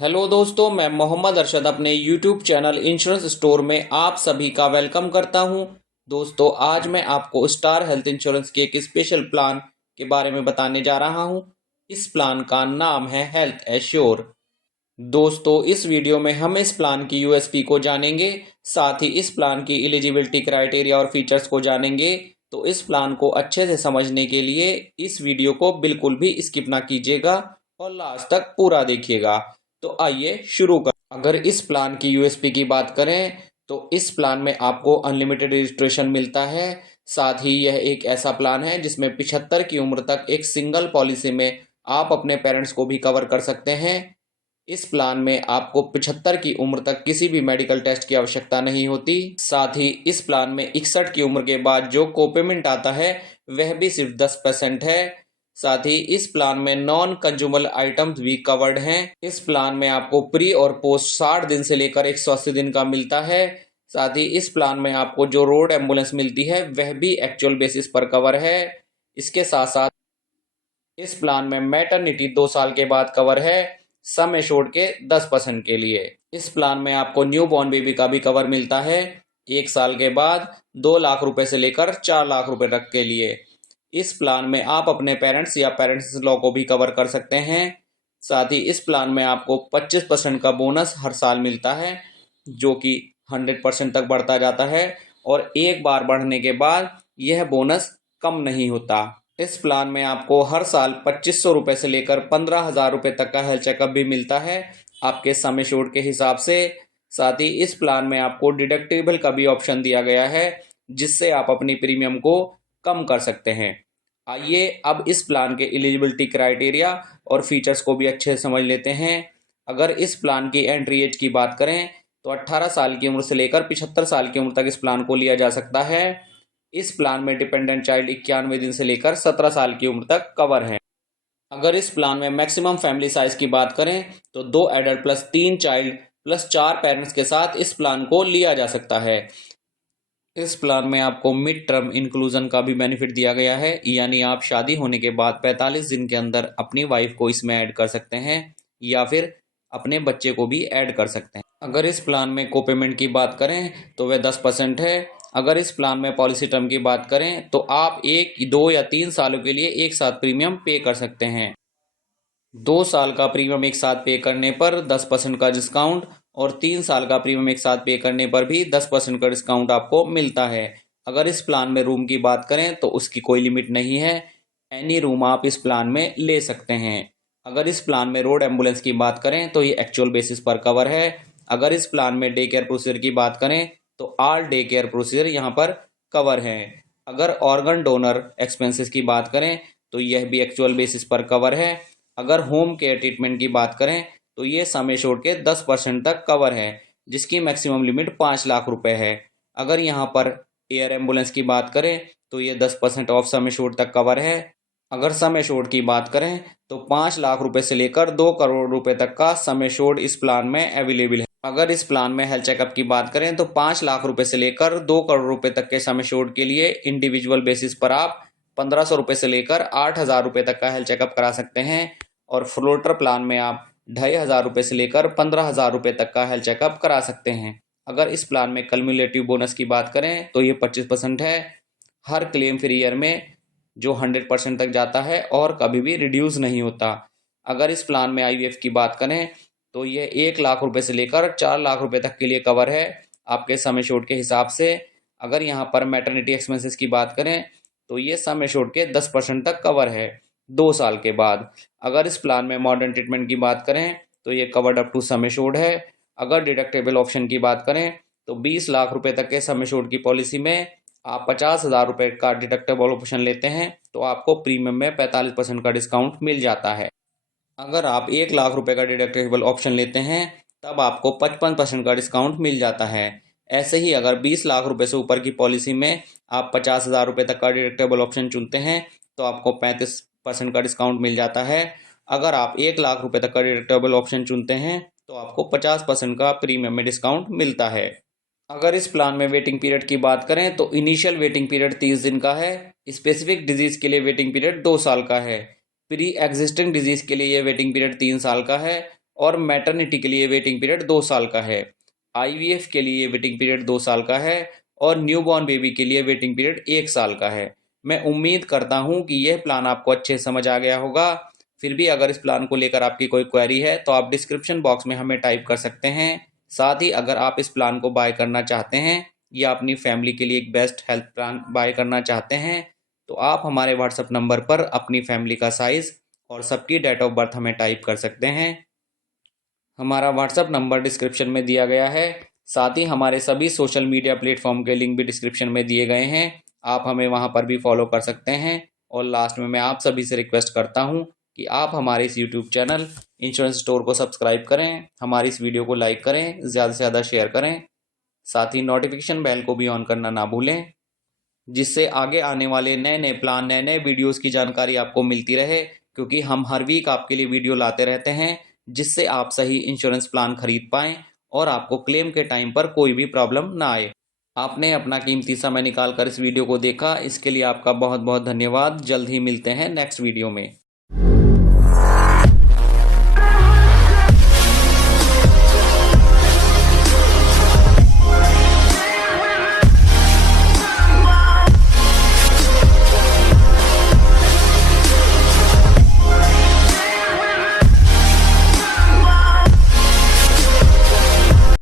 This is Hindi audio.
हेलो दोस्तों, मैं मोहम्मद अरशद अपने यूट्यूब चैनल इंश्योरेंस स्टोर में आप सभी का वेलकम करता हूं। दोस्तों, आज मैं आपको स्टार हेल्थ इंश्योरेंस के एक स्पेशल प्लान के बारे में बताने जा रहा हूं। इस प्लान का नाम है हेल्थ एश्योर। दोस्तों, इस वीडियो में हम इस प्लान की यूएसपी को जानेंगे, साथ ही इस प्लान की एलिजिबिलिटी क्राइटेरिया और फीचर्स को जानेंगे। तो इस प्लान को अच्छे से समझने के लिए इस वीडियो को बिल्कुल भी स्किप ना कीजिएगा और लास्ट तक पूरा देखिएगा। तो आइए शुरू कर। अगर इस प्लान की यूएसपी की बात करें तो इस प्लान में आपको अनलिमिटेड रजिस्ट्रेशन मिलता है। साथ ही यह एक ऐसा प्लान है जिसमें 75 की उम्र तक एक सिंगल पॉलिसी में आप अपने पेरेंट्स को भी कवर कर सकते हैं। इस प्लान में आपको 75 की उम्र तक किसी भी मेडिकल टेस्ट की आवश्यकता नहीं होती। साथ ही इस प्लान में 61 की उम्र के बाद जो कोपेमेंट आता है वह भी सिर्फ 10% है। साथ ही इस प्लान में नॉन कंज्यूमर आइटम्स भी कवर्ड हैं। इस प्लान में आपको प्री और पोस्ट 60 दिन से लेकर 180 दिन का मिलता है। साथ ही इस प्लान में आपको जो रोड एम्बुलेंस मिलती है वह भी एक्चुअल बेसिस पर कवर है। इसके साथ साथ इस प्लान में मैटरनिटी 2 साल के बाद कवर है, सम एश्योर्ड के 10% के लिए। इस प्लान में आपको न्यू बॉर्न बेबी का भी कवर मिलता है 1 साल के बाद 2 लाख रुपए से लेकर 4 लाख रुपए तक के लिए। इस प्लान में आप अपने पेरेंट्स या पेरेंट्स लॉ को भी कवर कर सकते हैं। साथ ही इस प्लान में आपको 25% का बोनस हर साल मिलता है, जो कि 100% तक बढ़ता जाता है और एक बार बढ़ने के बाद यह बोनस कम नहीं होता। इस प्लान में आपको हर साल 2500 रुपये से लेकर 15,000 रुपये तक का हेल्थ चेकअप भी मिलता है आपके सम एश्योर्ड के हिसाब से। साथ ही इस प्लान में आपको डिडक्टिबल का भी ऑप्शन दिया गया है, जिससे आप अपनी प्रीमियम को कम कर सकते हैं। आइए अब इस प्लान के एलिजिबिलिटी क्राइटेरिया और फीचर्स को भी अच्छे से समझ लेते हैं। अगर इस प्लान की एंट्री एज की बात करें तो 18 साल की उम्र से लेकर 75 साल की उम्र तक इस प्लान को लिया जा सकता है। इस प्लान में डिपेंडेंट चाइल्ड 91 दिन से लेकर 17 साल की उम्र तक कवर है। अगर इस प्लान में मैक्सिमम फैमिली साइज की बात करें तो 2 adult plus 3 child plus 4 parents के साथ इस प्लान को लिया जा सकता है। इस प्लान में आपको मिड टर्म इंक्लूजन का भी बेनिफिट दिया गया है, यानी आप शादी होने के बाद 45 दिन के अंदर अपनी वाइफ को इसमें ऐड कर सकते हैं या फिर अपने बच्चे को भी ऐड कर सकते हैं। अगर इस प्लान में कोपेमेंट की बात करें तो वह 10% है। अगर इस प्लान में पॉलिसी टर्म की बात करें तो आप 1, 2 या 3 सालों के लिए एक साथ प्रीमियम पे कर सकते हैं। 2 साल का प्रीमियम एक साथ पे करने पर 10% का डिस्काउंट और 3 साल का प्रीमियम एक साथ पे करने पर भी 10% का डिस्काउंट आपको मिलता है। अगर इस प्लान में रूम की बात करें तो उसकी कोई लिमिट नहीं है, एनी रूम आप इस प्लान में ले सकते हैं। अगर इस प्लान में रोड एम्बुलेंस की बात करें तो ये एक्चुअल बेसिस पर कवर है। अगर इस प्लान में डे केयर प्रोसीजर की बात करें तो ऑल डे केयर प्रोसीजर यहाँ पर कवर है। अगर ऑर्गन डोनर एक्सपेंसेस की बात करें तो यह भी एक्चुअल बेसिस पर कवर है। अगर होम केयर ट्रीटमेंट की बात करें तो ये सम एश्योर्ड के 10% तक कवर है, जिसकी मैक्सिमम लिमिट 5 लाख रुपए है। अगर यहाँ पर एयर एम्बुलेंस की बात करें तो ये 10% ऑफ सम एश्योर्ड तक कवर है। अगर सम एश्योर्ड की बात करें तो 5 लाख रुपए से लेकर 2 करोड़ रुपए तक का सम एश्योर्ड इस प्लान में अवेलेबल है। अगर इस प्लान में हेल्थ चेकअप की बात करें तो 5 लाख रुपए से लेकर 2 करोड़ रुपए तक के सम एश्योर्ड के लिए इंडिविजुअल बेसिस पर आप 1500 रुपये से लेकर 8,000 रुपये तक का हेल्थ चेकअप करा सकते हैं और फ्लोटर प्लान में आप 2,500 रुपये से लेकर 15,000 रुपये तक का हेल्थ चेकअप करा सकते हैं। अगर इस प्लान में कम्युलेटिव बोनस की बात करें तो ये 25% है हर क्लेम फ्री ईयर में, जो 100% तक जाता है और कभी भी रिड्यूस नहीं होता। अगर इस प्लान में आईवीएफ की बात करें तो ये 1 लाख रुपए से लेकर 4 लाख रुपए तक के लिए कवर है आपके सम एश्योर्ड के हिसाब से। अगर यहाँ पर मैटरनिटी एक्सपेंसेस की बात करें तो ये सम एश्योर्ड के 10% तक कवर है 2 साल के बाद। अगर इस प्लान में मॉडर्न ट्रीटमेंट की बात करें तो ये covered up to sum assured है। अगर डिडक्टेबल ऑप्शन की बात करें तो 20 लाख रुपए तक के सम एश्योर्ड की पॉलिसी में आप 50,000 रुपये का डिडक्टेबल ऑप्शन लेते हैं तो आपको प्रीमियम में 45% का डिस्काउंट मिल जाता है। अगर आप 1 लाख रुपए का डिडक्टेबल ऑप्शन लेते हैं तब आपको 55% का डिस्काउंट मिल जाता है। ऐसे ही अगर 20 लाख रुपए से ऊपर की पॉलिसी में आप 50,000 रुपये तक का डिडक्टेबल ऑप्शन चुनते हैं तो आपको 35% का डिस्काउंट मिल जाता है। अगर आप 1 लाख रुपए तक का डिडक्टेबल ऑप्शन चुनते हैं तो आपको 50% का प्रीमियम में डिस्काउंट मिलता है। अगर इस प्लान में वेटिंग पीरियड की बात करें तो इनिशियल वेटिंग पीरियड 30 दिन का है। स्पेसिफिक डिजीज के लिए वेटिंग पीरियड 2 साल का है। प्री एग्जिस्टिंग डिजीज के लिए ये वेटिंग पीरियड 3 साल का है और मैटरनिटी के लिए वेटिंग पीरियड 2 साल का है। आईवीएफ के लिए वेटिंग पीरियड 2 साल का है और न्यूबॉर्न बेबी के लिए वेटिंग पीरियड 1 साल का है। मैं उम्मीद करता हूं कि यह प्लान आपको अच्छे समझ आ गया होगा। फिर भी अगर इस प्लान को लेकर आपकी कोई क्वेरी है तो आप डिस्क्रिप्शन बॉक्स में हमें टाइप कर सकते हैं। साथ ही अगर आप इस प्लान को बाय करना चाहते हैं या अपनी फैमिली के लिए एक बेस्ट हेल्थ प्लान बाय करना चाहते हैं तो आप हमारे व्हाट्सएप नंबर पर अपनी फैमिली का साइज़ और सबकी डेट ऑफ बर्थ हमें टाइप कर सकते हैं। हमारा व्हाट्सएप नंबर डिस्क्रिप्शन में दिया गया है। साथ ही हमारे सभी सोशल मीडिया प्लेटफॉर्म के लिंक भी डिस्क्रिप्शन में दिए गए हैं। आप हमें वहां पर भी फॉलो कर सकते हैं। और लास्ट में मैं आप सभी से रिक्वेस्ट करता हूं कि आप हमारे इस यूट्यूब चैनल इंश्योरेंस स्टोर को सब्सक्राइब करें, हमारी इस वीडियो को लाइक करें, ज़्यादा से ज़्यादा शेयर करें। साथ ही नोटिफिकेशन बेल को भी ऑन करना ना भूलें, जिससे आगे आने वाले नए नए प्लान, नए नए वीडियोस की जानकारी आपको मिलती रहे। क्योंकि हम हर वीक आपके लिए वीडियो लाते रहते हैं, जिससे आप सही इंश्योरेंस प्लान खरीद पाएं और आपको क्लेम के टाइम पर कोई भी प्रॉब्लम ना आए। आपने अपना कीमती समय निकाल कर इस वीडियो को देखा, इसके लिए आपका बहुत बहुत धन्यवाद। जल्द ही मिलते हैं नेक्स्ट वीडियो में।